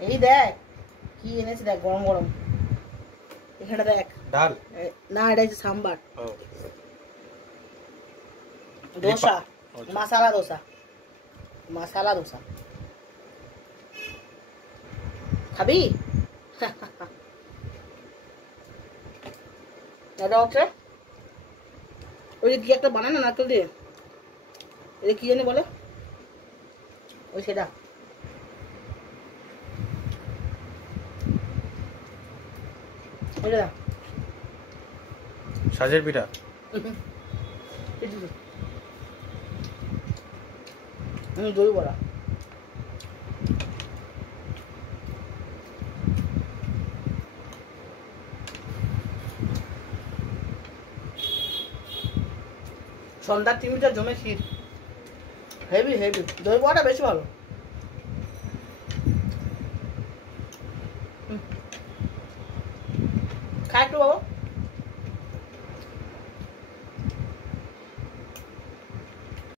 এই দেখ কি এনেছে, দেখ গরম গরম। এখানে দেখ ডাল না, এটা হচ্ছে সাম্বার, দোসা, মশালা দোসা, মশালা দোসা খাবি? এটা হচ্ছে ওই যে কি একটা বানায় না নারকেল দিয়ে, এটা কি জানি বলে, ওই সেটা সাজের পিঠা। দই বড়া। সন্ধ্যার টিভিটা জমে ক্ষীর, হেভি হেভি। দই বড়াটা বেশি ভালো। খা একটু বাবা।